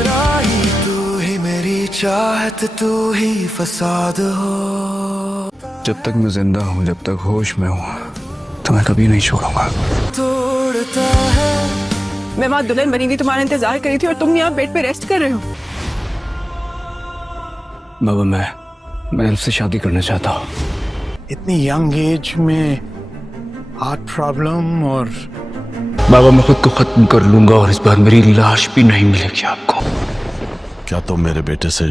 मेरा ही तू ही मेरी चाहत तू ही फसाद हो। जब तक मैं जिंदा हूँ, जब तक होश में हूँ, तो मैं कभी नहीं छोड़ूंगा। तोड़ता है मैं वहाँ दुल्हन बनी हुई तुम्हारा इंतजार करी थी और तुम यहाँ बेड पे रेस्ट कर रहे हो। बाबा मैं एल्फ से शादी करना चाहता हूँ। इतनी यंग एज में हार्ट प्रॉब्लम और बाबा मैं खुद को खत्म कर लूंगा और इस बार मेरी लाश भी नहीं मिलेगी आपको। क्या तुम मेरे बेटे से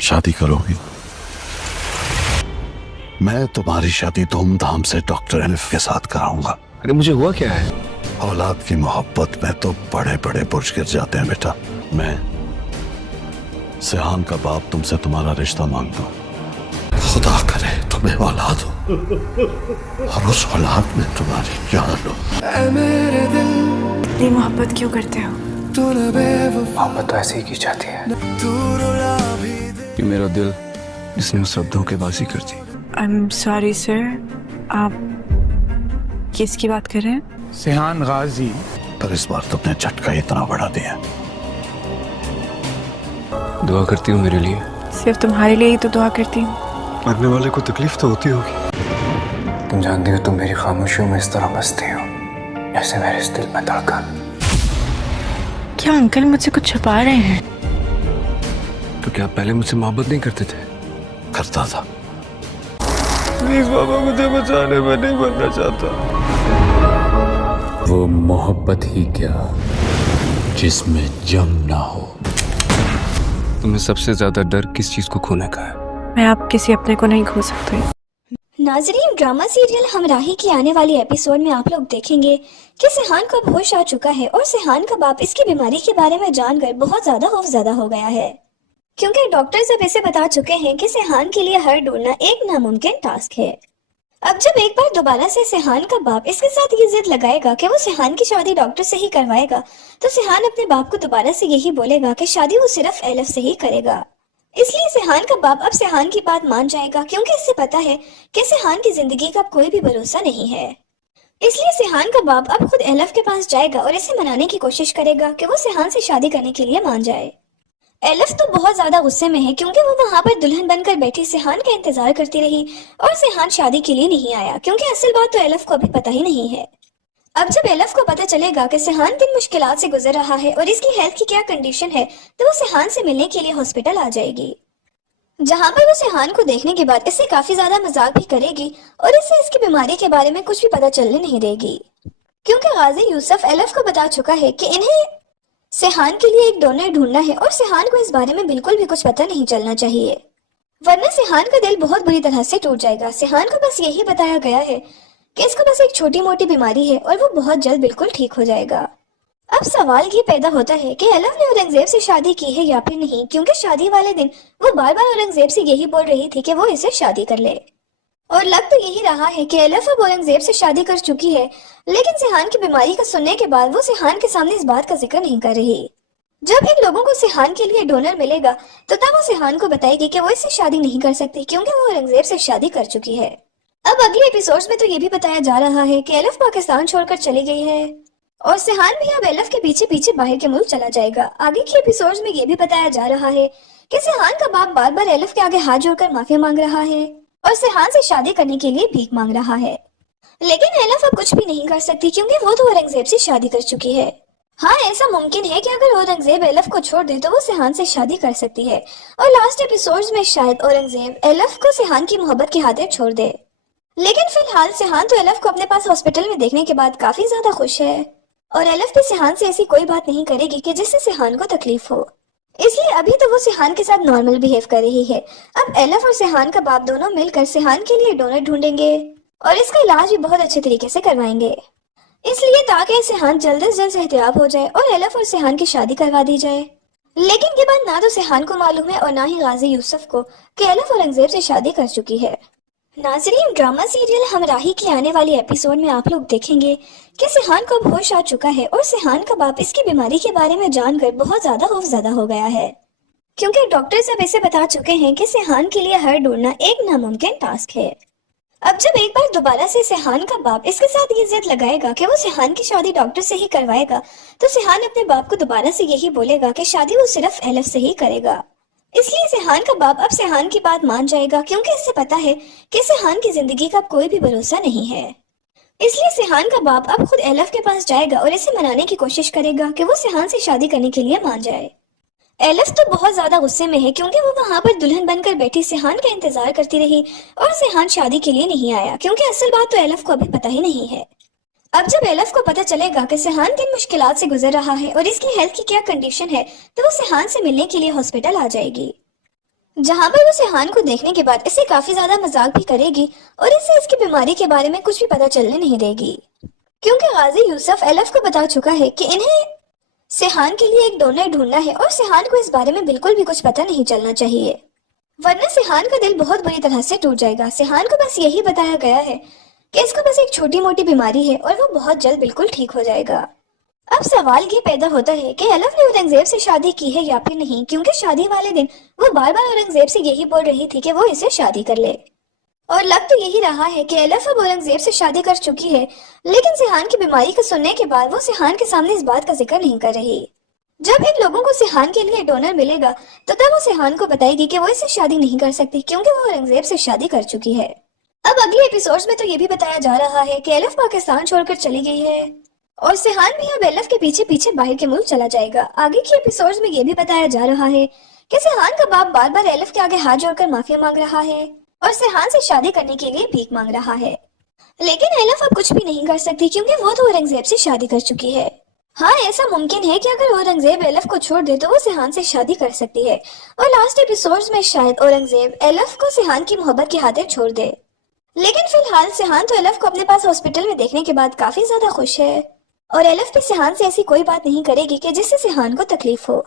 शादी करोगी? मैं तुम्हारी शादी धूमधाम से डॉक्टर एल्फ के साथ कराऊंगा। अरे मुझे हुआ क्या है? औलाद की मोहब्बत में तो बड़े बड़े बुर्ज गिर जाते हैं बेटा। मैं सिहान का बाप तुमसे तुम्हारा रिश्ता मांगता हूँ। खुदा करे तुम्हें औलाद हो और उस औलाद में तुम्हारी जान हो। ऐ मेरे दिल इतनी मोहब्बत क्यों करते हो? तू न बेवफा मोहब्बत तो ऐसे ही की जाती है तू रुला भी दे। कि मेरा दिल जिसने उस सब धोखेबाजी कर दी। आई एम सॉरी सर, आप किसकी बात कर रहे हैं? सिहान गाजी। पर इस बार तुमने झटका इतना बड़ा दिया। दुआ करती हूँ मेरे लिए। सिर्फ तुम्हारे लिए ही तो दुआ करती हूँ। मरने वाले को तकलीफ तो होती होगी। तुम जानती हो तुम मेरी खामोशियों में इस तरह बसती हो जैसे मेरे इस दिल में धड़कन। क्या अंकल मुझसे कुछ छुपा रहे हैं? तो क्या आप पहले मुझसे मोहब्बत नहीं करते थे? करता था। प्लीज बाबा मुझे बचाने, में नहीं बनना चाहता। वो मोहब्बत ही क्या जिसमें जम ना हो। तुम्हें सबसे ज्यादा डर किस चीज को खोने का है? मैं आप किसी अपने को नहीं खो सकती। नाजरीन, ड्रामा सीरियल हमराही की आने वाली एपिसोड में आप लोग देखेंगे कि सिहान को अब होश आ चुका है और सिहान का बाप इसकी बीमारी के बारे में जानकर बहुत ज्यादा खौफजदा हो गया है, क्योंकि डॉक्टर्स अब इसे बता चुके हैं कि सिहान के लिए हर ढूंढना एक नामुमकिन टास्क है। अब जब एक बार दोबारा से सिहान का बाप इसके साथ ये जिद लगाएगा कि वो सिहान की शादी डॉक्टर से ही करवाएगा, तो सिहान अपने बाप को दोबारा से यही बोलेगा कि शादी वो सिर्फ एलफ से ही करेगा। इसलिए सिहान का बाप अब सिहान की बात मान जाएगा, क्योंकि इससे पता है कि सिहान की जिंदगी का कोई भी भरोसा नहीं है। इसलिए सिहान का बाप अब खुद एलफ के पास जाएगा और इसे मनाने की कोशिश करेगा कि वो सिहान से शादी करने के लिए मान जाए। एलफ तो बहुत ज्यादा गुस्से में है, क्योंकि वो वहां पर दुल्हन बनकर बैठी सिहान का इंतजार करती रही और सिहान शादी के लिए नहीं आया, क्योंकि असल बात तो एलफ को अभी पता ही नहीं है। अब जब एलफ को पता चलेगा कि सिहान किन मुश्किलात से गुजर रहा है और इसकी हेल्थ की क्या कंडीशन है, तो वो सिहान से मिलने के लिए हॉस्पिटल आ जाएगी, जहां पर वो सिहान को देखने के बाद इससे काफी ज्यादा मजाक भी करेगी और इससे इसकी बीमारी के बारे में कुछ भी पता चलने नहीं देगी, क्योंकि गाजी यूसुफ एलफ को बता चुका है कि इन्हें सिहान के लिए एक डोनर ढूंढना है और सिहान को इस बारे में बिल्कुल भी कुछ पता नहीं चलना चाहिए, वरना सिहान का दिल बहुत बुरी तरह से टूट जाएगा। सिहान को बस यही बताया गया है कि इसको बस एक छोटी मोटी बीमारी है और वो बहुत जल्द बिल्कुल ठीक हो जाएगा। अब सवाल ये पैदा होता है कि एलफ ने औरंगजेब से शादी की है या फिर नहीं, क्योंकि शादी वाले दिन वो बार बार औरंगजेब से यही बोल रही थी कि वो इसे शादी कर ले, और लग तो यही रहा है कि एलफ अब औरंगजेब से शादी कर चुकी है, लेकिन सिहान की बीमारी का सुनने के बाद वो सिहान के सामने इस बात का जिक्र नहीं कर रही। जब इन लोगों को सिहान के लिए डोनर मिलेगा तो तब वो सिहान को बताएगी कि वो इससे शादी नहीं कर सकती, क्योंकि वो औरंगजेब से शादी कर चुकी है। अब अगले एपिसोड्स में तो ये भी बताया जा रहा है कि एलफ पाकिस्तान छोड़कर चली गई है और सिहान भी अब एलफ के पीछे पीछे बाहर के मुल्क चला जाएगा। आगे के एपिसोड्स में ये भी बताया जा रहा है कि सिहान का बाप बार बार एलफ के आगे हाथ जोड़कर माफी मांग रहा है और सिहान से शादी करने के लिए भीख मांग रहा है, लेकिन एलफ अब कुछ भी नहीं कर सकती, क्योंकि वो तो औरंगजेब से शादी कर चुकी है। हाँ, ऐसा मुमकिन है कि अगर औरंगजेब एलफ को छोड़ दे तो वो सिहान से शादी कर सकती है और लास्ट एपिसोड्स में शायद औरंगजेब एलफ को सिहान की मोहब्बत की खातिर छोड़ दे, लेकिन फिलहाल सिहान तो एलफ को अपने पास हॉस्पिटल में देखने के बाद काफी ज्यादा खुश है और एलफ भी सिहान से ऐसी कोई बात नहीं करेगी कि जिससे सिहान को तकलीफ हो, इसलिए अभी तो वो सिहान के साथ नॉर्मल बिहेव कर रही है। अब एलफ और सिहान का बाप दोनों मिलकर सिहान के लिए डोनर ढूंढेंगे और इसका इलाज भी बहुत अच्छे तरीके से करवाएंगे, इसलिए ताकि सिहान जल्द से जल्द सेहतियाब हो जाए और एलफ और सिहान की शादी करवा दी जाए। लेकिन ये बात ना तो सिहान को मालूम है और ना ही गाजी यूसुफ को कि एलफ औरंगजेब से शादी कर चुकी है। नाजरीन, ड्रामा सीरियल हमराही की आने वाली एपिसोड में आप लोग देखेंगे कि सिहान को अब होश आ चुका है और सिहान का बाप इसकी बीमारी के बारे में जानकर बहुत ज्यादा खौफजदा हो गया है, क्योंकि डॉक्टर्स अब इसे बता चुके हैं कि सिहान के लिए हर ढूंढना एक नामुमकिन टास्क है। अब जब एक बार दोबारा से सिहान का बाप इसके साथ ये जिद लगाएगा कि वो सिहान की शादी डॉक्टर से ही करवाएगा, तो सिहान अपने बाप को दोबारा से यही बोलेगा कि शादी वो सिर्फ एलफ से ही करेगा। इसलिए सिहान का बाप अब सिहान की बात मान जाएगा, क्योंकि इससे पता है कि सिहान की जिंदगी का कोई भी भरोसा नहीं है। इसलिए सिहान का बाप अब खुद एलफ के पास जाएगा और इसे मनाने की कोशिश करेगा कि वो सिहान से शादी करने के लिए मान जाए। एलफ तो बहुत ज्यादा गुस्से में है, क्योंकि वो वहां पर दुल्हन बनकर बैठी सिहान का इंतजार करती रही और सिहान शादी के लिए नहीं आया, क्योंकि असल बात तो एलफ को अभी पता ही नहीं है। अब जब एलफ को पता चलेगा कि सिहान किन मुश्किलात से गुजर रहा है और इसकी हेल्थ की क्या कंडीशन है, तो वो सिहान से मिलने के लिए हॉस्पिटल आ जाएगी, जहां पर वो सिहान को देखने के बाद इसे काफी ज्यादा मजाक भी करेगी और इससे इसकी बीमारी के बारे में कुछ भी पता चलने नहीं देगी, क्योंकि गाजी यूसुफ एलफ को बता चुका है कि इन्हें सिहान के लिए एक डोनर ढूंढना है और सिहान को इस बारे में बिल्कुल भी कुछ पता नहीं चलना चाहिए, वरना सिहान का दिल बहुत बुरी तरह से टूट जाएगा। सिहान को बस यही बताया गया है कि इसको बस एक छोटी मोटी बीमारी है और वो बहुत जल्द बिल्कुल ठीक हो जाएगा। अब सवाल ये पैदा होता है कि एलफ ने औरंगजेब से शादी की है या फिर नहीं, क्योंकि शादी वाले दिन वो बार बार औरंगजेब से यही बोल रही थी कि वो इसे शादी कर ले, और लग तो यही रहा है कि एलफ अब औरंगजेब से शादी कर चुकी है, लेकिन सिहान की बीमारी को सुनने के बाद वो सिहान के सामने इस बात का जिक्र नहीं कर रही। जब इन लोगों को सिहान के लिए डोनर मिलेगा तो तब वो सिहान को बताएगी कि वो इससे शादी नहीं कर सकती, क्योंकि वो औरंगजेब से शादी कर चुकी है। अब अगले एपिसोड्स में तो ये भी बताया जा रहा है कि एलफ पाकिस्तान छोड़कर चली गई है और सिहान भी अब एलफ के पीछे पीछे बाहर के मुल्क चला जाएगा। आगे के एपिसोड्स में ये भी बताया जा रहा है कि सिहान का बाप बार बार एलफ के आगे हाथ जोड़कर माफी मांग रहा है और सिहान से शादी करने के लिए भीख मांग रहा है, लेकिन एलफ अब कुछ भी नहीं कर सकती, क्योंकि वो तो औरंगजेब से शादी कर चुकी है। हाँ, ऐसा मुमकिन है कि अगर औरंगजेब एलफ को छोड़ दे तो वो सिहान से शादी कर सकती है और लास्ट एपिसोड्स में शायद औरंगजेब एलफ को सिहान की मोहब्बत की खातिर छोड़ दे, लेकिन फिलहाल सिहान तो एलफ को अपने पास हॉस्पिटल में देखने के बाद काफी ज्यादा खुश है और एलफ भी सिहान से ऐसी कोई बात नहीं करेगी कि जिससे सिहान को तकलीफ हो,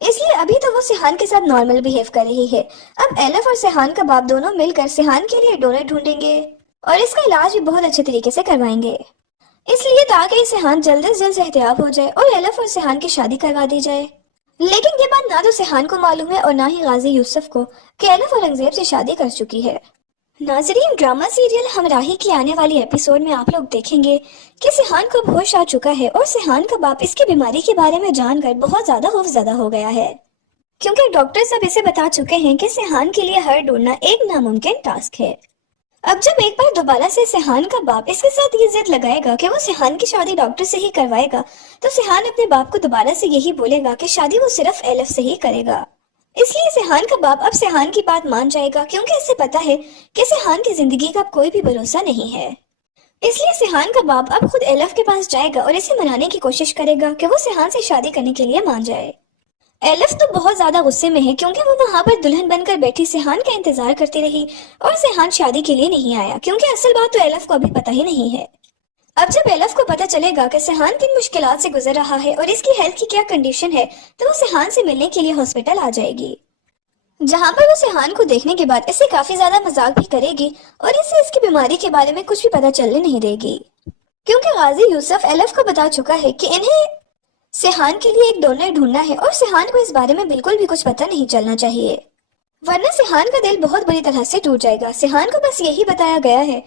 इसलिए अभी तो वो सिहान के साथ नॉर्मल बिहेव कर रही है। अब एलफ और सिहान का बाप दोनों मिलकर सिहान के लिए डोनर ढूंढेंगे और इसका इलाज भी बहुत अच्छे तरीके से करवाएंगे, इसलिए ताकि सिहान जल्द से जल्द सेहतियाब हो जाए और एलफ और सिहान की शादी करवा दी जाए। लेकिन ये बात ना तो सिहान को मालूम है और ना ही गाजी यूसुफ को कि एलफ औरंगजेब से शादी कर चुकी है। नाजरीन, ड्रामा सीरियल हमराही की आने वाली एपिसोड में आप लोग देखेंगे कि सिहान को होश आ चुका है और सिहान का बाप इसकी बीमारी के बारे में जानकर बहुत ज्यादा खौफजदा हो गया है, क्योंकि डॉक्टर सब इसे बता चुके हैं कि सिहान के लिए हर ढूंढना एक नामुमकिन टास्क है। अब जब एक बार दोबारा से सिहान का बाप इसके साथ ये जिद लगाएगा कि वो सिहान की शादी डॉक्टर से ही करवाएगा, तो सिहान अपने बाप को दोबारा से यही बोलेगा कि शादी वो सिर्फ एलफ से ही करेगा। इसलिए सिहान का बाप अब सिहान की बात मान जाएगा, क्योंकि इसे पता है कि सिहान की जिंदगी का कोई भी भरोसा नहीं है। इसलिए सिहान का बाप अब खुद एलफ के पास जाएगा और इसे मनाने की कोशिश करेगा कि वो सिहान से शादी करने के लिए मान जाए। एलफ तो बहुत ज्यादा गुस्से में है, क्योंकि वो वहां पर दुल्हन बनकर बैठी सिहान का इंतजार करती रही और सिहान शादी के लिए नहीं आया, क्योंकि असल बात तो एलफ को अभी पता ही नहीं है। अब जब एलफ को पता चलेगा कि सिहान किन मुश्किलात से गुजर रहा है और इसकी हेल्थ की क्या कंडीशन है, तो वो सिहान से मिलने के लिए हॉस्पिटल आ जाएगी, जहां पर वो सिहान को देखने के बाद इसे काफी ज्यादा मजाक भी करेगी और इससे इसकी बीमारी के बारे में कुछ भी पता चलने नहीं देगी, क्योंकि गाजी यूसुफ एलफ को बता चुका है कि इन्हें सिहान के लिए एक डोनर ढूंढना है और सिहान को इस बारे में बिल्कुल भी कुछ पता नहीं चलना चाहिए, वरना सिहान का दिल बहुत बुरी तरह से टूट जाएगा। सिहान को बस यही बताया गया है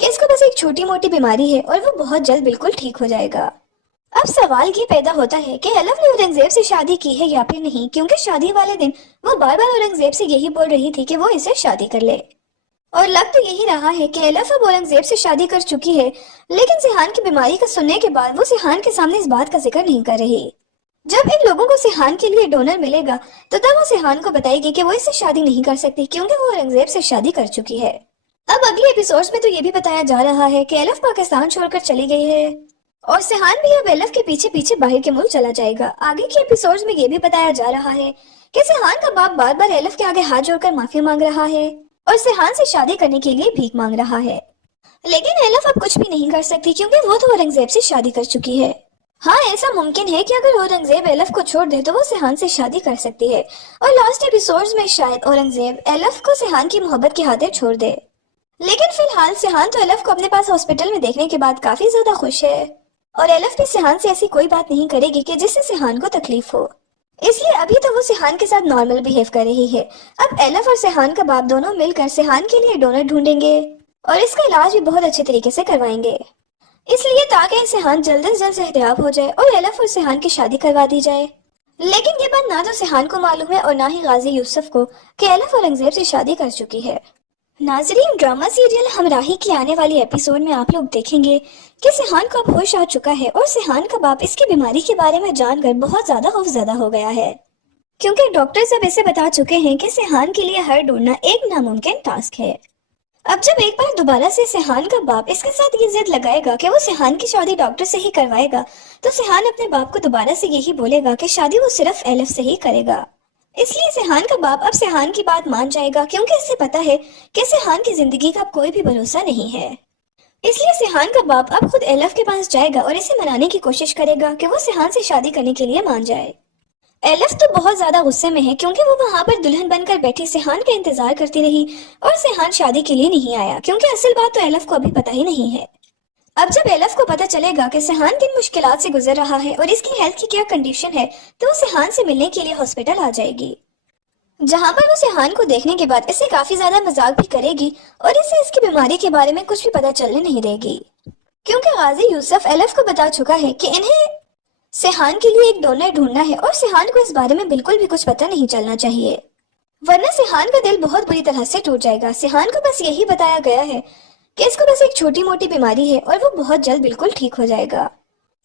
कि इसको बस एक छोटी मोटी बीमारी है और वो बहुत जल्द बिल्कुल ठीक हो जाएगा। अब सवाल ये पैदा होता है कि एलफ ने औरंगजेब से शादी की है या फिर नहीं, क्योंकि शादी वाले दिन वो बार बार औरंगजेब से यही बोल रही थी कि वो इसे शादी कर ले, और लग तो यही रहा है कि एलफ अब औरंगजेब से शादी कर चुकी है, लेकिन सिहान की बीमारी को सुनने के बाद वो सिहान के सामने इस बात का जिक्र नहीं कर रही। जब इन लोगों को सिहान के लिए डोनर मिलेगा तो तब वो सिहान को बताएगी कि वो इससे शादी नहीं कर सकती, क्योंकि वो औरंगजेब से शादी कर चुकी है। अब अगले एपिसोड्स में तो ये भी बताया जा रहा है कि एलफ पाकिस्तान छोड़कर चली गई है और सिहान भी अब एलफ के पीछे पीछे बाहर के मुल्क चला जाएगा। आगे के एपिसोड्स में ये भी बताया जा रहा है कि सिहान का बाप बार बार एलफ के आगे हाथ जोड़कर माफी मांग रहा है और सिहान से शादी करने के लिए भीख मांग रहा है, लेकिन एलफ अब कुछ भी नहीं कर सकती, क्योंकि वो तो औरंगजेब से शादी कर चुकी है। हाँ, ऐसा मुमकिन है कि अगर औरंगजेब एलफ को छोड़ दे तो वो सिहान से शादी कर सकती है और लास्ट एपिसोड्स में शायद औरंगजेब एलफ को सिहान की मोहब्बत की खातिर छोड़ दे, लेकिन फिलहाल सिहान तो एलफ को अपने पास हॉस्पिटल में देखने के बाद काफी ज्यादा खुश है और एलफ भी सिहान से ऐसी कोई बात नहीं करेगी कि जिससे सिहान को तकलीफ हो, इसलिए अभी तो वो सिहान के साथ नॉर्मल बिहेव कर रही है। अब एलफ और सिहान का बाप दोनों मिलकर सिहान के लिए डोनर ढूंढेंगे اور اس کا علاج بھی بہت اچھے طریقے سے کروائیں گے، اس لیے تاکہ سیحان جلد از جلد صحتیاب ہو جائے اور ایلف اور سیحان کی شادی کروا دی جائے۔ لیکن یہ بات نہ تو سیحان کو معلوم ہے اور نہ ہی غازی یوسف کو کہ ایلف اورنگزیب سے شادی کر چکی ہے۔ ناظرین، ڈرامہ سیریل ہمراہی کی آنے والی ایپیسوڈ میں آپ لوگ دیکھیں گے کہ سیحان کو اب ہوش آ چکا ہے اور سیحان کا باپ اس کی بیماری کے بارے میں جان کر بہت زیادہ خوفزدہ ہو گیا ہے، کیونکہ ڈاکٹرز اب اسے بتا چکے ہیں کہ سیحان کے لیے ہر ڈھونڈنا ایک ناممکن ٹاسک ہے۔ اب جب ایک بار دوبارہ سے سیحان کا باپ اس کے ساتھ یہ ضد لگائے گا کہ وہ سیحان کی شادی ڈاکٹر سے ہی کروائے گا، تو سیحان اپنے باپ کو دوبارہ سے یہی بولے گا کہ شادی وہ صرف ایلف سے ہی کرے گا۔ اس لیے سیحان کا باپ اب سیحان کی بات مان جائے گا، کیونکہ اسے پتا ہے کہ سیحان کی زندگی کا کوئی بھی بھروسہ نہیں ہے۔ اس لیے سیحان کا باپ اب خود ایلف کے پاس جائے گا اور اسے منانے کی کوشش کرے گا کہ وہ سیحان سے شادی کرنے کے لیے مان جائے۔ ایلف تو بہت زیادہ غصے میں ہے، کیونکہ وہ وہاں پر دلہن بن کر بیٹھی سیحان کا انتظار کرتی رہی اور سیحان شادی کے لیے نہیں آیا، کیونکہ اصل بات تو ایلف کو ابھی پتہ ہی نہیں ہے۔ اب جب ایلف کو پتہ چلے گا کہ سیحان کن مشکلات سے گزر رہا ہے اور اس کی ہیلتھ کی کیا کنڈیشن ہے، تو وہ سیحان سے ملنے کے لیے ہاسپٹل آ جائے گی، جہاں پر وہ سیحان کو دیکھنے کے بعد اسے کافی زیادہ مذاق بھی کرے گی اور اسے اس کی بیماری کے بارے میں کچھ بھی پتہ چلنے نہیں دے گی، کیونکہ غازی یوسف ایلف کو بتا چکا ہے کہ انہیں سیحان کے لیے ایک ڈونر ڈھونڈنا ہے اور سیحان کو اس بارے میں بالکل بھی کچھ پتہ نہیں چلنا چاہیے، ورنہ سیحان کا دل بہت بری طرح سے ٹوٹ جائے گا۔ سیحان کو بس یہی بتایا گیا ہے کہ اس کو بس ایک چھوٹی موٹی بیماری ہے اور وہ بہت جلد بالکل ٹھیک ہو جائے گا۔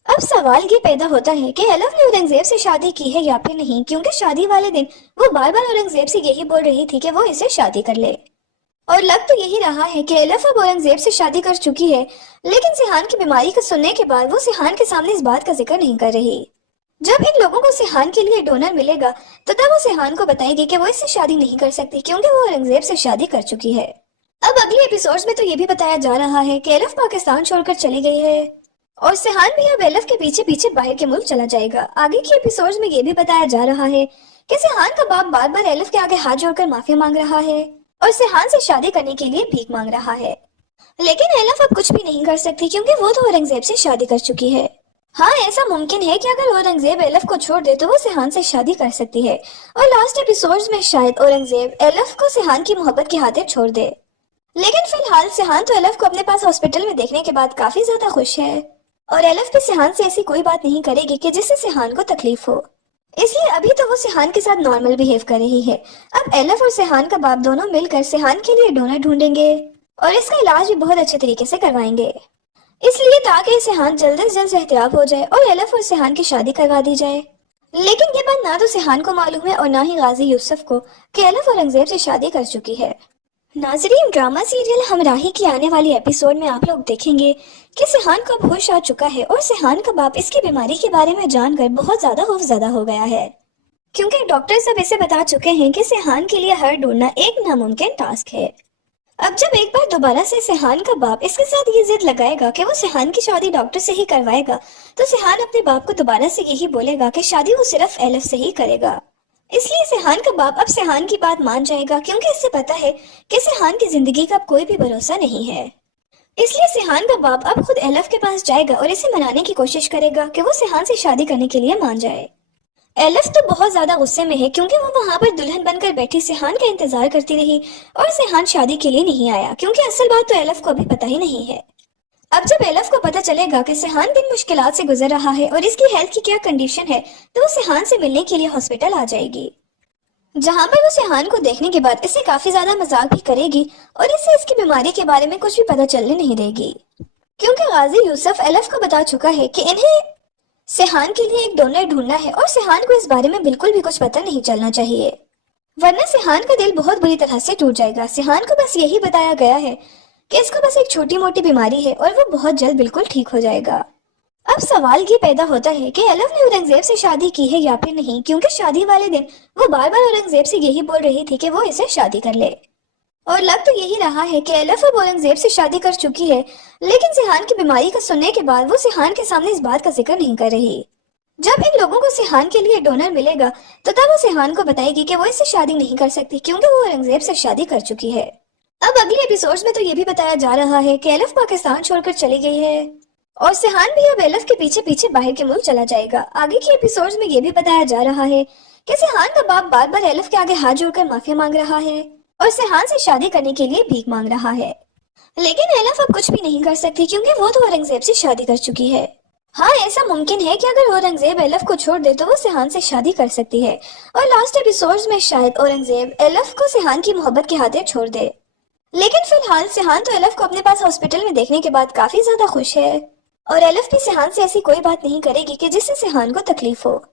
اب سوال یہ پیدا ہوتا ہے کہ ایلف نے اورنگزیب سے شادی کی ہے یا پھر نہیں، کیونکہ شادی والے دن وہ بار بار اورنگزیب سے یہی بول رہی تھی کہ وہ اسے شادی کر لے، اور لگ تو یہی رہا ہے کہ ایلف اب اورنگزیب سے شادی کر چکی ہے، لیکن سیحان کی بیماری کو سننے کے بعد وہ سیحان کے سامنے اس بات کا ذکر نہیں کر رہی۔ جب ان لوگوں کو سیحان کے لیے ڈونر ملے گا تو تب وہ سیحان کو بتائے گی کہ وہ اس سے شادی نہیں کر سکتی، کیونکہ وہ اورنگزیب سے شادی کر چکی ہے۔ اب اگلی ایپیسوڈز میں تو یہ بھی بتایا جا رہا ہے کہ ایلف پاکستان چھوڑ کر چلی گئی ہے اور سیحان بھی اب ایلف کے پیچھے پیچھے باہر کے ملک چلا جائے گا۔ آگے کی ایپیسوڈز میں یہ بھی بتایا جا رہا ہے کہ سیحان کا باپ بار بار ایلف کے آگے ہاتھ جوڑ کر معافی مانگ رہا ہے اور سیحان سے شادی کرنے کے لیے بھیک مانگ رہا ہے، لیکن ایلف اب کچھ بھی نہیں کر سکتی، کیونکہ وہ تو اورنگزیب سے شادی کر چکی ہے۔ ہاں، ایسا ممکن ہے کہ اگر اورنگزیب ایلف کو چھوڑ دے تو وہ سیحان سے شادی کر سکتی ہے، اور لاسٹ ایپیسوڈز میں شاید اورنگزیب ایلف کو سیحان کی محبت کی خاطر چھوڑ دے، لیکن فی الحال سیحان تو ایلف کو اپنے پاس ہاسپٹل میں دیکھنے کے بعد کافی زیادہ خوش ہے، اور ایلف بھی سیحان سے ایسی کوئی بات نہیں کرے گی کہ جس سے سیحان کو تکلیف ہو، اس لیے ابھی تو وہ سیحان کے ساتھ نارمل بیہیو کر رہی ہے۔ اب ایلف اور سیحان کا باپ دونوں مل کر سیحان کے لیے ڈونر ڈھونڈیں گے اور اس کا علاج بھی بہت اچھے طریقے سے کروائیں گے، اس لیے تاکہ سیحان جلد از جلد صحتیاب ہو جائے اور ایلف اور سیحان کی شادی کروا دی جائے۔ لیکن یہ بات نہ تو سیحان کو معلوم ہے اور نہ ہی غازی یوسف کو کہ ایلف اورنگزیب سے شادی کر چکی ہے۔ ناظرین، ڈرامہ سیریل ہمراہی کی آنے والی ایپیسوڈ میں آپ لوگ دیکھیں گے کہ سیحان کو اب ہوش آ چکا ہے اور سیحان کا باپ اس کی بیماری کے بارے میں جان کر بہت زیادہ خوفزدہ ہو گیا ہے، کیونکہ ڈاکٹرز اب اسے بتا چکے ہیں کہ سیحان کے لیے ہر ڈھونڈنا ایک ناممکن ٹاسک ہے۔ اب جب ایک بار دوبارہ سے سیحان کا باپ اس کے ساتھ یہ ضد لگائے گا کہ وہ سیحان کی شادی ڈاکٹر سے ہی کروائے گا، تو سیحان اپنے باپ کو دوبارہ سے یہی بولے گا کہ شادی وہ صرف ایلف سے ہی کرے گا۔ اس لیے سیحان کا باپ اب سیحان کی بات مان جائے گا، کیونکہ اسے پتا ہے کہ سیحان کی زندگی کا کوئی بھی بھروسہ نہیں ہے۔ اس لیے سیحان کا باپ اب خود ایلف کے پاس جائے گا اور اسے منانے کی کوشش کرے گا کہ وہ سیحان سے شادی کرنے کے لیے مان جائے۔ ایلف تو بہت زیادہ غصے میں ہے، کیونکہ وہ وہاں پر دلہن بن کر بیٹھی سیحان کا انتظار کرتی رہی اور سیحان شادی کے لیے نہیں آیا، کیونکہ اصل بات تو ایلف کو ابھی پتہ ہی نہیں ہے۔ اب جب ایلف کو پتہ چلے گا کہ سیحان کن مشکلات سے گزر رہا ہے اور اس کی ہیلتھ کی کیا کنڈیشن ہے، تو وہ سیحان سے ملنے کے لیے ہاسپٹل آ جائے گی، جہاں پر وہ سیحان کو دیکھنے کے بعد اسے کافی زیادہ مذاق بھی کرے گی اور اسے اس کی بیماری کے بارے میں کچھ بھی پتہ چلنے نہیں دے گی، کیونکہ غازی یوسف ایلف کو بتا چکا ہے کہ انہیں سیحان کے لیے ایک ڈونر ڈھونڈنا ہے اور سیحان کو اس بارے میں بالکل بھی کچھ پتہ نہیں چلنا چاہیے، ورنہ سیحان کا دل بہت بری طرح سے ٹوٹ جائے گا۔ سیحان کو بس یہی بتایا گیا ہے کہ اس کو بس ایک چھوٹی موٹی بیماری ہے اور وہ بہت جلد بالکل ٹھیک ہو جائے گا۔ اب سوال یہ پیدا ہوتا ہے کہ ایلف نے اورنگزیب سے شادی کی ہے یا پھر نہیں، کیونکہ شادی والے دن وہ بار بار اورنگزیب سے یہی بول رہی تھی کہ وہ اسے شادی کر لے، اور لگ تو یہی رہا ہے کہ ایلف اب اورنگزیب سے شادی کر چکی ہے، لیکن سیحان کی بیماری کو سننے کے بعد وہ سیحان کے سامنے اس بات کا ذکر نہیں کر رہی۔ جب ان لوگوں کو سیحان کے لیے ڈونر ملے گا تو تب وہ سیحان کو بتائے گی کہ وہ اس سے شادی نہیں کر سکتی، کیونکہ وہ اورنگزیب سے شادی کر چکی ہے۔ اب اگلی ایپیسوڈز میں تو یہ بھی بتایا جا رہا ہے کہ ایلف پاکستان چھوڑ کر چلی گئی ہے اور سیحان بھی اب ایلف کے پیچھے پیچھے باہر کے ملک چلا جائے گا۔ آگے کی ایپیسوڈز میں یہ بھی بتایا جا رہا ہے کہ سیحان کا باپ بار بار ایلف کے آگے ہاتھ جوڑ کر معافی مانگ رہا ہے اور سیحان سے شادی کرنے کے لیے بھیک مانگ رہا ہے، लेकिन एलफ अब कुछ भी नहीं कर सकती क्योंकि वो तो औरंगजेब से शादी कर चुकी है। हाँ, ऐसा मुमकिन है कि अगर औरंगजेब एलफ को छोड़ दे तो वो सिहान से शादी कर सकती है और लास्ट एपिसोड्स में शायद औरंगजेब एलफ को सिहान की मोहब्बत की खातिर छोड़ दे। लेकिन फिलहाल सिहान तो एलफ को अपने पास हॉस्पिटल में देखने के बाद काफी ज्यादा खुश है और एलफ भी सिहान से ऐसी कोई बात नहीं करेगी कि जिससे सिहान को तकलीफ हो,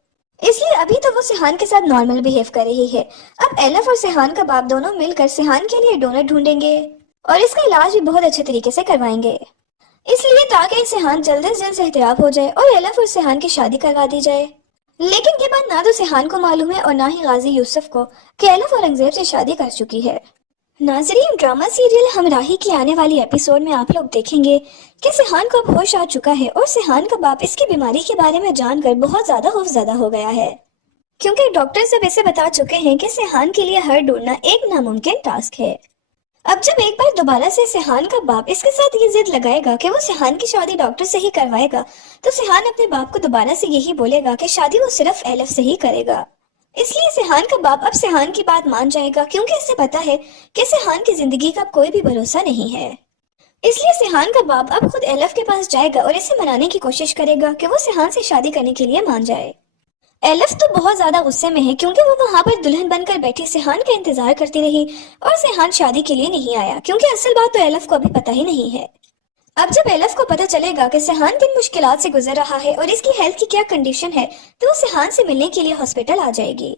इसलिए अभी तो वो सिहान के साथ नॉर्मल बिहेव कर रही है। अब एलफ और सिहान का बाप दोनों मिलकर सिहान के लिए डोनर ढूंढेंगे और इसका इलाज भी बहुत अच्छे तरीके से करवाएंगे, इसलिए ताकि सिहान जल्द से जल्द सेहतयाब हो जाए और एलफ और सिहान की शादी करवा दी जाए। लेकिन ये बात ना तो सिहान को मालूम है और ना ही गाजी यूसुफ को कि एलफ औरंगजेब से शादी कर चुकी है। नाजरीन, ड्रामा सीरियल हमराही की आने वाली एपिसोड में आप लोग देखेंगे कि सिहान को अब होश आ चुका है और सिहान का बाप इसकी बीमारी के बारे में जानकर बहुत ज्यादा खौफजदा हो गया है, क्योंकि डॉक्टर सब इसे बता चुके हैं कि सिहान के लिए हर ढूंढना एक नामुमकिन टास्क है। अब जब एक बार दोबारा से सिहान का बाप इसके साथ ये जिद लगाएगा कि वो सिहान की शादी डॉक्टर से ही करवाएगा, तो सिहान अपने बाप को दोबारा से यही बोलेगा कि शादी वो सिर्फ एलफ से ही करेगा। इसलिए सिहान का बाप अब सिहान की बात मान जाएगा, क्योंकि इसे पता है कि सिहान की जिंदगी का कोई भी भरोसा नहीं है। इसलिए सिहान का बाप अब खुद एलफ के पास जाएगा और इसे मनाने की कोशिश करेगा कि वो सिहान से शादी करने के लिए मान जाए। एलफ तो बहुत ज्यादा गुस्से में है क्योंकि वो वहां पर दुल्हन बनकर बैठी सिहान का इंतजार करती रही और सिहान शादी के लिए नहीं आया, क्योंकि असल बात तो एलफ को अभी पता ही नहीं है। अब जब एलफ को पता चलेगा कि सिहान किन मुश्किलात से गुजर रहा है और इसकी हेल्थ की क्या कंडीशन है, तो वो सिहान से मिलने के लिए हॉस्पिटल आ जाएगी,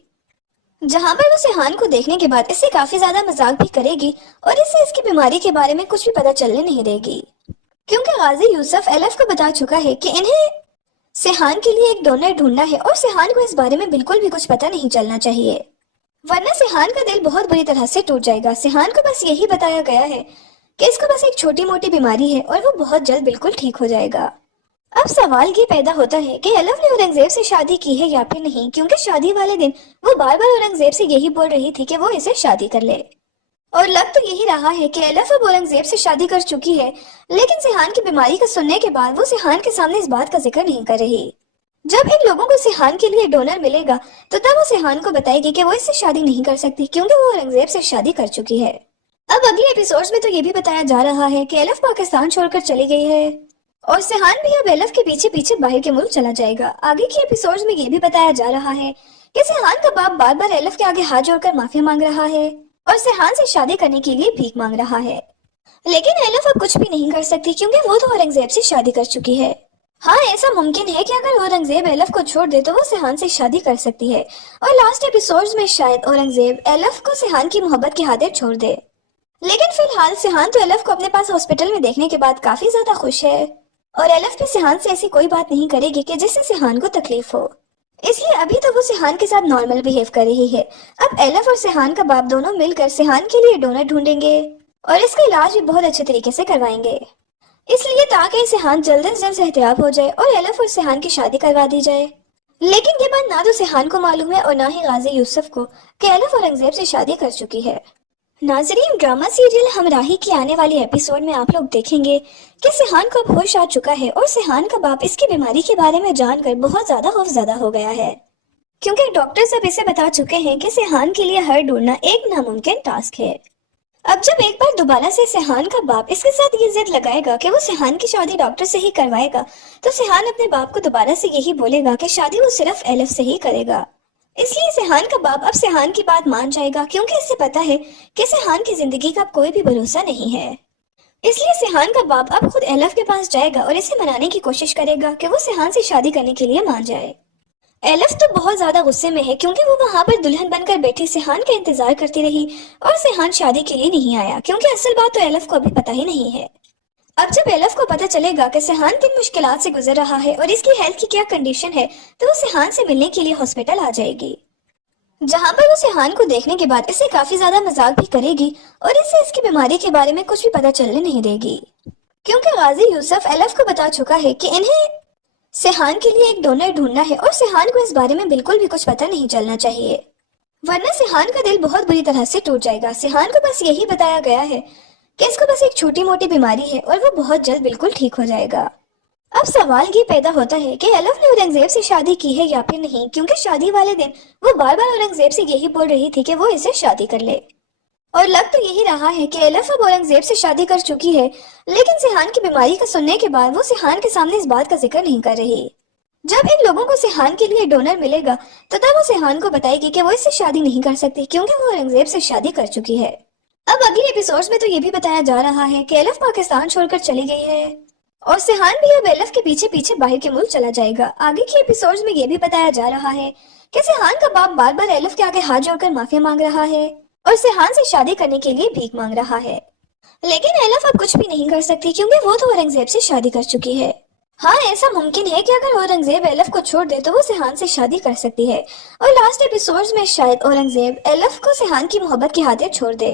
जहां पर वो सिहान को देखने के बाद इससे काफी ज्यादा मजाक भी करेगी और इससे इसकी बीमारी के बारे में कुछ भी पता चलने नहीं देगी, क्योंकि गाजी यूसुफ एलफ को बता चुका है कि इन्हें सिहान के लिए एक डोनर ढूंढना है और सिहान को इस बारे में बिल्कुल भी कुछ पता नहीं चलना चाहिए, वरना सिहान का दिल बहुत बुरी तरह से टूट जाएगा। सिहान को बस यही बताया गया है कि इसको बस एक छोटी मोटी बीमारी है और वो बहुत जल्द बिल्कुल ठीक हो जाएगा। अब सवाल ये पैदा होता है कि एलफ ने औरंगजेब से शादी की है या फिर नहीं, क्योंकि शादी वाले दिन वो बार बार औरंगजेब से यही बोल रही थी कि वो इसे शादी कर ले, और लग तो यही रहा है कि एलफ अब औरंगजेब से शादी कर चुकी है। लेकिन सिहान की बीमारी का सुनने के बाद वो सिहान के सामने इस बात का जिक्र नहीं कर रही। जब इन लोगों को सिहान के लिए डोनर मिलेगा तो तब वो सिहान को बताएगी कि वो इससे शादी नहीं कर सकती, क्योंकि वो औरंगजेब से शादी कर चुकी है। अब अगले एपिसोड्स में तो ये भी बताया जा रहा है कि एलफ पाकिस्तान छोड़कर चली गई है और सिहान भी अब एलफ के पीछे पीछे बाहर के मुल्क चला जाएगा। आगे के एपिसोड्स में ये भी बताया जा रहा है कि सिहान का बाप बार बार एलफ के आगे हाथ जोड़कर माफी मांग रहा है और सिहान से शादी करने के लिए भीख मांग रहा है। लेकिन एलफ अब कुछ भी नहीं कर सकती क्योंकि वो तो औरंगजेब से शादी कर चुकी है। हाँ, ऐसा मुमकिन है कि अगर औरंगजेब एलफ को छोड़ दे तो वो सिहान से शादी कर सकती है और लास्ट एपिसोड्स में शायद औरंगजेब एलफ को सिहान की मोहब्बत की खातिर छोड़ दे। लेकिन फिलहाल सिहान तो एलफ को अपने पास हॉस्पिटल में देखने के बाद काफी ज्यादा खुश है और एलफ भी सिहान से ऐसी कोई बात नहीं करेगी कि जिससे सिहान को तकलीफ हो, इसलिए अभी तो वो सिहान के साथ नॉर्मल बिहेव कर रही है। अब एलफ और सिहान का बाप दोनों मिलकर सिहान के लिए डोनर ढूंढेंगे और इसका इलाज भी बहुत अच्छे तरीके से करवाएंगे, इसलिए ताकि सिहान जल्द से जल्द सेहतयाब हो जाए और एलफ और सिहान की शादी करवा दी जाए। लेकिन ये बात ना तो सिहान को मालूम है और ना ही गाजी यूसुफ को कि एलफ औरंगजेब से शादी कर चुकी है। नाजरीन, ड्रामा सीरियल हमराही की आने वाली एपिसोड में आप लोग देखेंगे कि सिहान को अब होश आ चुका है और सिहान का बाप इसकी बीमारी के बारे में जानकर बहुत ज्यादा खौफजदा हो गया है, क्योंकि डॉक्टर सब इसे बता चुके हैं कि सिहान के लिए हर ढूंढना एक नामुमकिन टास्क है। अब जब एक बार दोबारा से सिहान का बाप इसके साथ ये जिद लगाएगा कि वो सिहान की शादी डॉक्टर से ही करवाएगा, तो सिहान अपने बाप को दोबारा से यही बोलेगा कि शादी वो सिर्फ एलफ से ही करेगा। इसलिए सिहान का बाप अब सिहान की बात मान जाएगा, क्योंकि इसे पता है कि सिहान की जिंदगी का कोई भी भरोसा नहीं है। इसलिए सिहान का बाप अब खुद एलफ के पास जाएगा और इसे मनाने की कोशिश करेगा कि वो सिहान से शादी करने के लिए मान जाए। एलफ तो बहुत ज्यादा गुस्से में है क्योंकि वो वहां पर दुल्हन बनकर बैठी सिहान का इंतजार करती रही और सिहान शादी के लिए नहीं आया, क्योंकि असल बात तो एलफ को अभी पता ही नहीं है। अब जब एलफ को पता चलेगा कि सिहान किन मुश्किलात से गुजर रहा है और इसकी हेल्थ की क्या कंडीशन है, तो वो सिहान से मिलने के लिए हॉस्पिटल आ जाएगी, जहां पर वो सिहान को देखने के बाद इससे काफी ज्यादा मजाक भी करेगी और इससे इसकी बीमारी के बारे में कुछ भी पता चलने नहीं देगी, क्योंकि गाजी यूसुफ एलफ को बता चुका है कि इन्हें सिहान के लिए एक डोनर ढूंढना है और सिहान को इस बारे में बिल्कुल भी कुछ पता नहीं चलना चाहिए, वरना सिहान का दिल बहुत बुरी तरह से टूट जाएगा। सिहान को बस यही बताया गया है कि इसको बस एक छोटी मोटी बीमारी है और वो बहुत जल्द बिल्कुल ठीक हो जाएगा। अब सवाल ये पैदा होता है कि एलफ ने औरंगजेब से शादी की है या फिर नहीं, क्योंकि शादी वाले दिन वो बार बार औरंगजेब से यही बोल रही थी कि वो इसे शादी कर ले, اور لگ تو یہی رہا ہے کہ الف اب اورنگزیب سے شادی کر چکی ہے، لیکن سیحان کی بیماری کا سننے کے بعد وہ سیحان کے سامنے اس بات کا ذکر نہیں کر رہی۔ جب ان لوگوں کو سیحان کے لیے ڈونر ملے گا تو تب وہ سیحان کو بتائے گی کہ وہ اس سے شادی نہیں کر سکتی کیونکہ وہ اورنگزیب سے شادی کر چکی ہے۔ اب اگلی ایپیسوڈز میں تو یہ بھی بتایا جا رہا ہے کہ الف پاکستان چھوڑ کر چلی گئی ہے اور سیحان بھی اب الف کے پیچھے پیچھے باہر کے ملک چلا جائے گا۔ آگے کی ایپیسوڈز میں یہ بھی بتایا جا رہا ہے کہ سیحان کا باپ بار بار الف کے آگے ہاتھ جوڑ کر معافی مانگ رہا ہے اور سیحان سے شادی کرنے کے لیے بھیک مانگ رہا ہے، لیکن الف اب کچھ بھی نہیں کر سکتی کیونکہ وہ تو اورنگزیب سے شادی کر چکی ہے۔ ہاں ایسا ممکن ہے کہ اگر اورنگزیب الف کو چھوڑ دے تو وہ سیحان سے شادی کر سکتی ہے اور لاسٹ ایپیسوڈز میں شاید اورنگزیب الف کو سیحان کی محبت کی خاطر چھوڑ دے،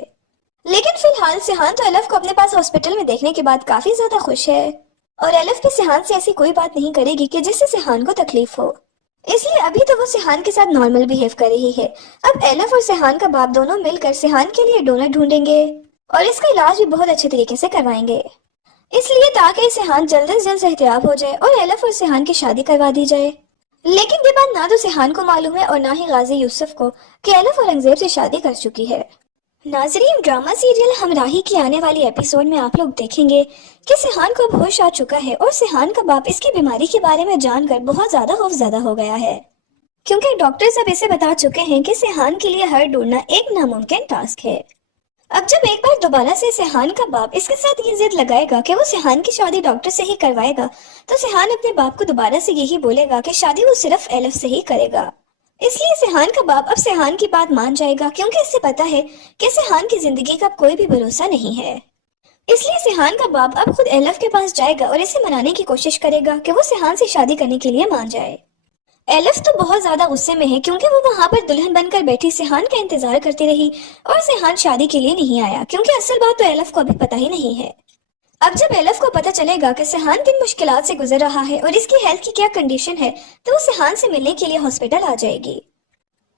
لیکن فی الحال سیحان تو الف کو اپنے پاس ہاسپٹل میں دیکھنے کے بعد کافی زیادہ خوش ہے اور الف بھی سیحان سے ایسی کوئی بات نہیں کرے گی کہ جس سے سیحان کو تکلیف ہو، اس لیے ابھی تو وہ سیحان کے ساتھ نارمل بیہیو کر رہی ہے۔ اب الف اور سیحان کا باپ دونوں مل کر سیحان کے لیے ڈونر ڈھونڈیں گے اور اس کا علاج بھی بہت اچھے طریقے سے کروائیں گے، اس لیے تاکہ سیحان جلد از جلد صحتیاب ہو جائے اور الف اور سیحان کی شادی کروا دی جائے۔ لیکن یہ بات نہ تو سیحان کو معلوم ہے اور نہ ہی غازی یوسف کو کہ الف اورنگزیب سے شادی کر چکی ہے۔ ناظرین، ڈرامہ سیریل ہمراہی کی آنے والی ایپیسوڈ میں آپ لوگ دیکھیں گے کہ سیحان کو اب ہوش آ چکا ہے اور سیحان کا باپ اس کی بیماری کے بارے میں جان کر بہت زیادہ خوفزدہ ہو گیا ہے، کیونکہ ڈاکٹرز اب اسے بتا چکے ہیں کہ سیحان کے لیے ہر ڈھونڈنا ایک ناممکن ٹاسک ہے۔ اب جب ایک بار دوبارہ سے سیحان کا باپ اس کے ساتھ یہ ضد لگائے گا کہ وہ سیحان کی شادی ڈاکٹر سے ہی کروائے گا تو سیحان اپنے باپ کو دوبارہ سے یہی بولے گا کہ شادی وہ صرف الف سے ہی کرے گا۔ اس لیے سیحان کا باپ اب سیحان کی بات مان جائے گا کیونکہ اس سے پتا ہے کہ سیحان کی زندگی کا کوئی بھی بھروسہ نہیں ہے۔ اس لیے سیحان کا باپ اب خود الف کے پاس جائے گا اور اسے منانے کی کوشش کرے گا کہ وہ سیحان سے شادی کرنے کے لیے مان جائے۔ الف تو بہت زیادہ غصے میں ہے کیونکہ وہ وہاں پر دلہن بن کر بیٹھی سیحان کا انتظار کرتی رہی اور سیحان شادی کے لیے نہیں آیا، کیونکہ اصل بات تو الف کو ابھی پتہ ہی نہیں ہے۔ اب جب الف کو پتہ چلے گا کہ سیحان کن مشکلات سے گزر رہا ہے اور اس کی ہیلتھ کی کیا کنڈیشن ہے تو وہ سیحان سے ملنے کے لیے ہاسپٹل آ جائے گی،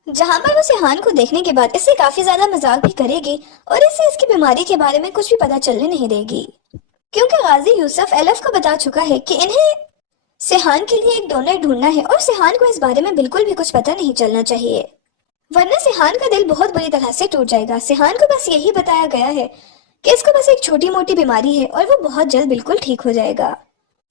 جہاں پر وہ سیحان کو دیکھنے کے بعد اس سے کافی زیادہ مذاق بھی کرے گی اور اس سے اس کی بیماری کے بارے میں کچھ بھی پتہ چلنے نہیں دے گی، کیونکہ غازی یوسف الف کو بتا چکا ہے کہ انہیں سیحان کے لیے ایک ڈونر ڈھونڈنا ہے اور سیحان کو اس بارے میں بالکل بھی کچھ پتہ نہیں چلنا چاہیے، ورنہ سیحان کا دل بہت بری طرح سے ٹوٹ جائے گا۔ سیحان کو بس یہی بتایا گیا ہے کہ اس کو بس ایک چھوٹی موٹی بیماری ہے اور وہ بہت جلد بالکل ٹھیک ہو جائے گا۔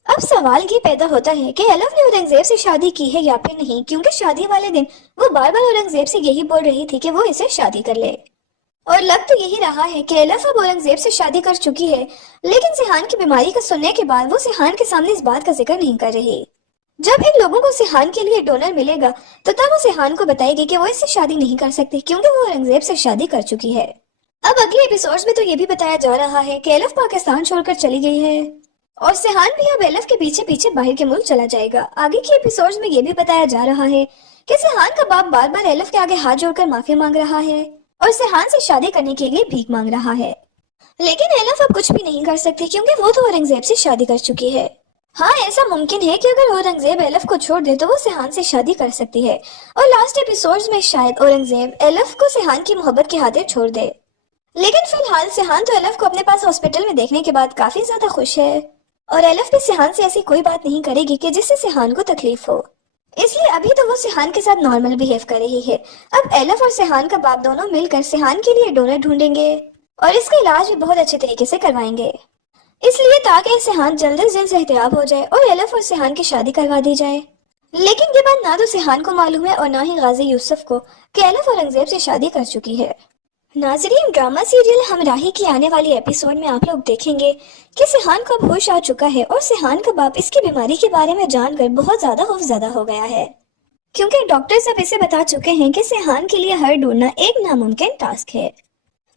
اب سوال یہ پیدا ہوتا ہے کہ الف نے اورنگزیب سے شادی کی ہے یا پھر نہیں، کیونکہ شادی والے دن وہ بار بار اورنگزیب سے یہی بول رہی تھی کہ وہ اسے شادی کر لے، اور لگ تو یہی رہا ہے کہ الف اب اورنگزیب سے شادی کر چکی ہے، لیکن سیحان کی بیماری کا سننے کے بعد وہ سیحان کے سامنے اس بات کا ذکر نہیں کر رہی۔ جب ان لوگوں کو سیحان کے لیے ڈونر ملے گا تو تب وہ سیحان کو بتائے گی کہ وہ اس سے شادی نہیں کر سکتی کیونکہ وہ اورنگزیب سے شادی کر چکی ہے۔ اب اگلی ایپیسوڈز میں تو یہ بھی بتایا جا رہا ہے کہ الف پاکستان چھوڑ کر چلی گئی ہے اور سیحان بھی اب الف کے پیچھے پیچھے باہر کے ملک چلا جائے گا۔ آگے کی ایپیسوڈز میں یہ بھی بتایا جا رہا ہے کہ سیحان کا باپ بار بار الف کے آگے ہاتھ جوڑ کر معافی مانگ رہا ہے اور سیحان سے شادی کرنے کے لیے بھیک مانگ رہا ہے، لیکن الف اب کچھ بھی نہیں کر سکتی کیونکہ وہ تو اورنگزیب سے شادی کر چکی ہے۔ ہاں ایسا ممکن ہے کہ اگر اورنگزیب الف کو چھوڑ دے تو وہ سیحان سے شادی کر سکتی ہے اور لاسٹ ایپیسوڈز میں شاید اورنگزیب الف کو سیحان کی محبت کی خاطر چھوڑ دے، لیکن فی الحال سیحان تو الف کو اپنے پاس ہاسپٹل میں دیکھنے کے بعد کافی زیادہ خوش ہے اور الف بھی سیحان سے ایسی کوئی بات نہیں کرے گی کہ جس سے سیحان کو تکلیف ہو، اس لیے ابھی تو وہ سیحان کے ساتھ نارمل بیہیو کر رہی ہے۔ اب الف اور سیحان کا باپ دونوں مل کر سیحان کے لیے ڈونر ڈھونڈیں گے اور اس کا علاج بھی بہت اچھے طریقے سے کروائیں گے، اس لیے تاکہ سیحان جلد از جلد صحتیاب ہو جائے اور الف اور سیحان کی شادی کروا دی جائے۔ لیکن یہ بات نہ تو سیحان کو معلوم ہے اور نہ ہی غازی یوسف کو کہ الف اورنگزیب سے شادی کر چکی ہے۔ ناظرین، ڈرامہ سیریل ہمراہی کی آنے والی ایپیسوڈ میں آپ لوگ دیکھیں گے کہ سیحان کو اب ہوش آ چکا ہے اور سیحان کا باپ اس کی بیماری کے بارے میں جان کر بہت زیادہ خوفزدہ ہو گیا ہے، کیونکہ ڈاکٹرز اب اسے بتا چکے ہیں کہ سیحان کے لیے ہر ڈھونڈنا ایک ناممکن ٹاسک ہے۔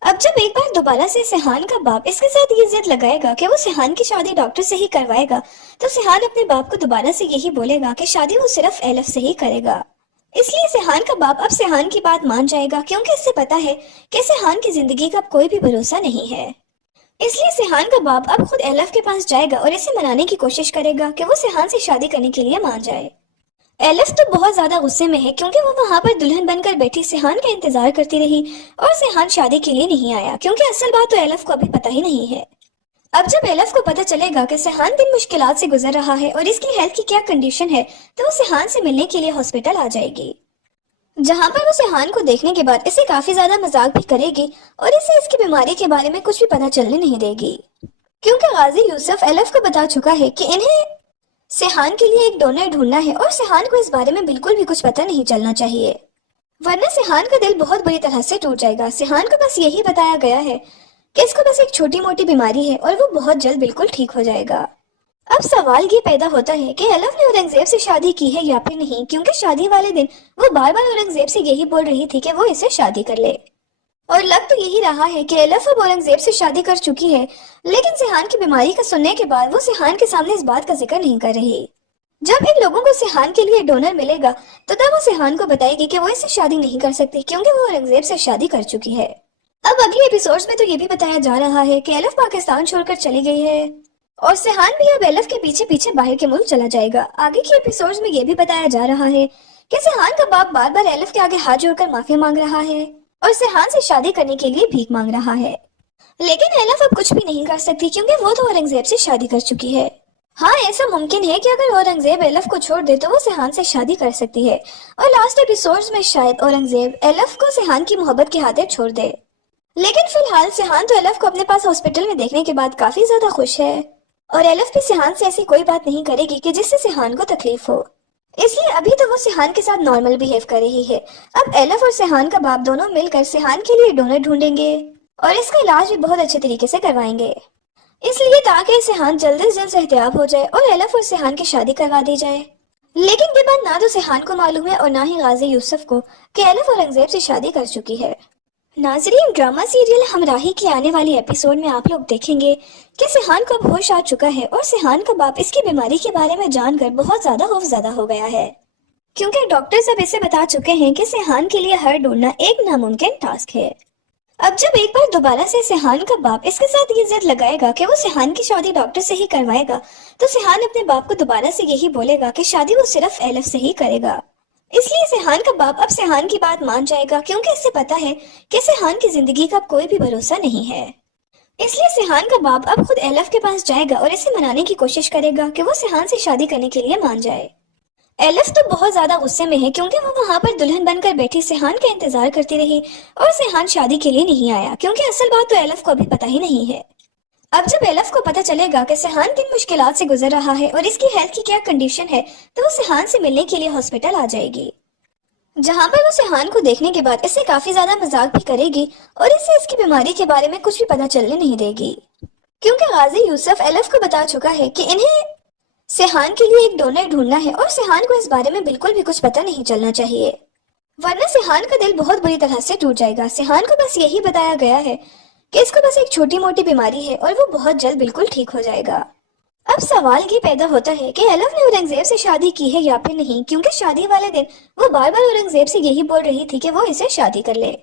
اب جب ایک بار دوبارہ سے سیحان کا باپ اس کے ساتھ یہ ضد لگائے گا کہ وہ سیحان کی شادی ڈاکٹر سے ہی کروائے گا تو سیحان اپنے باپ کو دوبارہ سے یہی بولے گا کہ شادی وہ صرف الف سے ہی کرے گا۔ اس لیے سیحان کا باپ اب سیحان کی بات مان جائے گا کیونکہ اس سے پتا ہے کہ سیحان کی زندگی کا کوئی بھی بھروسہ نہیں ہے۔ اس لیے سیحان کا باپ اب خود الف کے پاس جائے گا اور اسے منانے کی کوشش کرے گا کہ وہ سیحان سے شادی کرنے کے لیے مان جائے۔ الف تو بہت زیادہ غصے میں ہے کیونکہ وہ وہاں پر دلہن بن کر بیٹھی سیحان کا انتظار کرتی رہی اور سیحان شادی کے لیے نہیں آیا، کیونکہ اصل بات تو الف کو ابھی پتہ ہی نہیں ہے۔ اب جب الف کو پتہ چلے گا کہ سیحان کن مشکلات سے گزر رہا ہے اور اس کی ہیلتھ کی کیا کنڈیشن ہے تو وہ سیحان سے ملنے کے لیے ہاسپٹل آ جائے گی، जहाँ पर वो सिहान को देखने के बाद इसे काफी ज्यादा मजाक भी करेगी और इसे इसकी बीमारी के बारे में कुछ भी पता चलने नहीं देगी, क्योंकि गाजी यूसुफ एलफ को बता चुका है कि इन्हें सिहान के लिए एक डोनर ढूंढना है और सिहान को इस बारे में बिल्कुल भी कुछ पता नहीं चलना चाहिए, वरना सिहान का दिल बहुत बुरी तरह से टूट जाएगा। सिहान को बस यही बताया गया है कि इसको बस एक छोटी मोटी बीमारी है और वो बहुत जल्द बिल्कुल ठीक हो जाएगा। अब सवाल ये पैदा होता है कि एलफ ने औरंगजेब से शादी की है या फिर नहीं, क्योंकि शादी वाले दिन वो बार बार औरंगजेब से यही बोल रही थी कि वो इसे शादी कर ले, और लग तो यही रहा है कि एलफ अब औरंगजेब से शादी कर चुकी है, लेकिन सिहान की बीमारी का सुनने के बाद वो सिहान के सामने इस बात का जिक्र नहीं कर रही। जब इन लोगों को सिहान के लिए डोनर मिलेगा तो तब वो सिहान को बताएगी कि वो इससे शादी नहीं कर सकती, क्योंकि वो औरंगजेब से शादी कर चुकी है। अब अगले एपिसोड्स में तो ये भी बताया जा रहा है कि एलफ पाकिस्तान छोड़कर चली गई है और सिहान भी अब एलफ के पीछे पीछे बाहर के मुल्क चला जाएगा। आगे के एपिसोड्स में ये भी बताया जा रहा है कि सिहान का बाप बार बार एलफ के आगे हाथ जोड़कर माफी मांग रहा है और सिहान से शादी करने के लिए भीख मांग रहा है, लेकिन एलफ अब कुछ भी नहीं कर सकती क्योंकि वो तो औरंगजेब से शादी कर चुकी है। हाँ, ऐसा मुमकिन है कि अगर औरंगजेब एलफ को छोड़ दे तो वो सिहान से शादी कर सकती है और लास्ट एपिसोड्स में शायद औरंगजेब एलफ को सिहान की मोहब्बत के हाथे छोड़ दे, लेकिन फिलहाल सिहान तो एलफ को अपने पास हॉस्पिटल में देखने के बाद काफी ज्यादा खुश है और एलफ भी सिहान से ऐसी कोई बात नहीं करेगी कि जिससे सिहान को तकलीफ हो, इसलिए अभी तो वो सिहान के साथ नॉर्मल बिहेव कर रही है। अब एलफ और सिहान का बाप दोनों मिलकर सिहान के लिए डोनर ढूंढेंगे और इसका इलाज भी बहुत अच्छे तरीके से करवाएंगे, इसलिए ताकि सिहान जल्द से जल्द सेहतियाब हो जाए और एलफ और सिहान की शादी करवा दी जाए। लेकिन ये बात ना तो सिहान को मालूम है और ना ही गाजी यूसुफ को कि एलफ औरंगजेब से शादी कर चुकी है। नाजरीन, ड्रामा सीरियल हमराही के आने वाले एपिसोड में आप लोग देखेंगे कि सिहान को होश आ चुका है और सिहान का बाप इसकी बीमारी के बारे में जानकर बहुत ज्यादा खौफजदा हो गया है, क्योंकि डॉक्टर सब इसे बता चुके हैं कि सिहान के लिए हर ढूंढना एक नामुमकिन टास्क है। अब जब एक बार दोबारा से सिहान का बाप इसके साथ ये जिद लगाएगा कि वो सिहान की शादी डॉक्टर से ही करवाएगा, तो सिहान अपने बाप को दोबारा से यही बोलेगा कि शादी वो सिर्फ एलफ से ही करेगा। इसलिए सिहान का बाप अब सिहान की बात मान जाएगा, क्योंकि इसे पता है कि सिहान की जिंदगी का कोई भी भरोसा नहीं है। इसलिए सिहान का बाप अब खुद एलफ के पास जाएगा और इसे मनाने की कोशिश करेगा कि वो सिहान से शादी करने के लिए मान जाए। एलफ तो बहुत ज्यादा गुस्से में है क्योंकि वो वहाँ पर दुल्हन बनकर बैठी सिहान का इंतजार करती रही और सिहान शादी के लिए नहीं आया, क्योंकि असल बात तो एलफ को अभी पता ही नहीं है। अब जब एलफ को पता चलेगा कि सिहान किन मुश्किलात से गुजर रहा है और इसकी हेल्थ की क्या कंडीशन है, तो वो सिहान से मिलने के लिए हॉस्पिटल आ जाएगी, जहाँ पर वो सिहान को देखने के बाद इससे काफी ज्यादा मजाक भी करेगी और इससे इसकी बीमारी के बारे में कुछ भी पता चलने नहीं देगी, क्योंकि गाजी यूसुफ एलफ को बता चुका है कि इन्हें सिहान के लिए एक डोनर ढूंढना है और सिहान को इस बारे में बिल्कुल भी कुछ पता नहीं चलना चाहिए, वरना सिहान का दिल बहुत बुरी तरह से टूट जाएगा। सिहान को बस यही बताया गया है कि इसको बस एक छोटी मोटी बीमारी है और वो बहुत जल्द बिल्कुल ठीक हो जाएगा। अब सवाल ये पैदा होता है कि एलफ ने औरंगजेब से शादी की है या फिर नहीं, क्योंकि शादी वाले दिन वो बार बार औरंगजेब से यही बोल रही थी कि वो इसे शादी कर ले,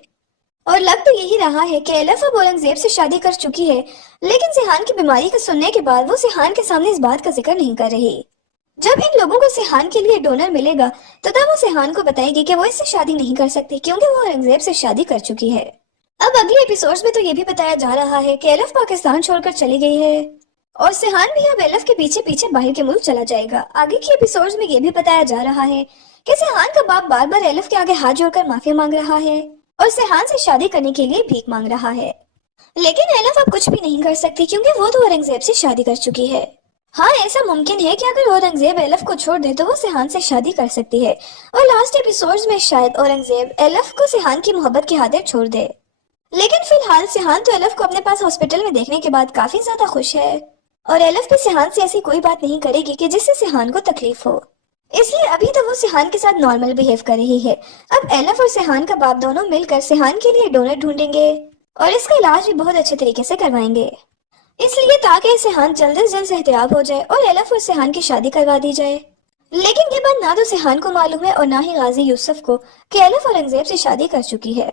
और लग तो यही रहा है कि एलफ अब औरंगजेब से शादी कर चुकी है, लेकिन सिहान की बीमारी को सुनने के बाद वो सिहान के सामने इस बात का जिक्र नहीं कर रही। जब इन लोगों को सिहान के लिए डोनर मिलेगा तो तब वो सिहान को बताएगी कि वो इससे शादी नहीं कर सकती, क्योंकि वो औरंगजेब से शादी कर चुकी है। अब अगले एपिसोड्स में तो ये भी बताया जा रहा है कि एलफ पाकिस्तान छोड़कर चली गई है और सिहान भी अब एलफ के पीछे पीछे बाहर के मुल्क चला जाएगा। आगे के एपिसोड्स में ये भी बताया जा रहा है कि सिहान का बाप बार बार एलफ के आगे हाथ जोड़कर माफी मांग रहा है और सिहान से शादी करने के लिए भीख मांग रहा है, लेकिन एलफ अब कुछ भी नहीं कर सकती क्योंकि वो तो औरंगजेब से शादी कर चुकी है। हाँ, ऐसा मुमकिन है कि अगर औरंगजेब एलफ को छोड़ दे तो वो सिहान से शादी कर सकती है और लास्ट एपिसोड्स में शायद औरंगजेब एलफ को सिहान की मोहब्बत के हाथे छोड़ दे, लेकिन फिलहाल सिहान तो एलफ को अपने पास हॉस्पिटल में देखने के बाद काफी ज्यादा खुश है और एलफ भी सिहान से ऐसी कोई बात नहीं करेगी कि जिससे सिहान को तकलीफ हो, इसलिए अभी तो वो सिहान के साथ नॉर्मल बिहेव कर रही है। अब एलफ और सिहान का बाप दोनों मिलकर सिहान के लिए डोनर ढूंढेंगे और इसका इलाज भी बहुत अच्छे तरीके से करवाएंगे, इसलिए ताकि सिहान जल्द से जल्द सेहतियाब हो जाए और एलफ और सिहान की शादी करवा दी जाए। लेकिन ये बात ना तो सिहान को मालूम है और ना ही गाजी यूसुफ को कि एलफ औरंगजेब से शादी कर चुकी है।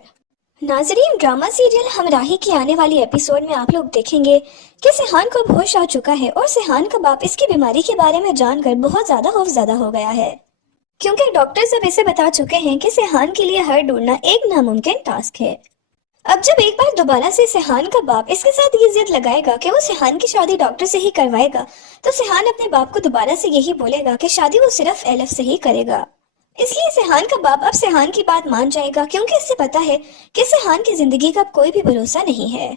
नाजरीन, ड्रामा सीरियल हमराही के आने वाली एपिसोड में आप लोग देखेंगे कि सिहान को होश आ चुका है और सिहान का बाप इसकी बीमारी के बारे में जानकर बहुत ज्यादा खौफजदा हो गया है, क्योंकि डॉक्टर सब इसे बता चुके हैं कि सिहान के लिए हर ढूंढना एक नामुमकिन टास्क है। अब जब एक बार दोबारा से सिहान का बाप इसके साथ ये जिद लगाएगा कि वो सिहान की शादी डॉक्टर से ही करवाएगा, तो सिहान अपने बाप को दोबारा से यही बोलेगा कि शादी वो सिर्फ एलफ से ही करेगा। اس لیے سیحان کا باپ اب سیحان کی بات مان جائے گا، کیونکہ اسے پتا ہے کہ سیحان کی زندگی کا کوئی بھی بھروسہ نہیں ہے۔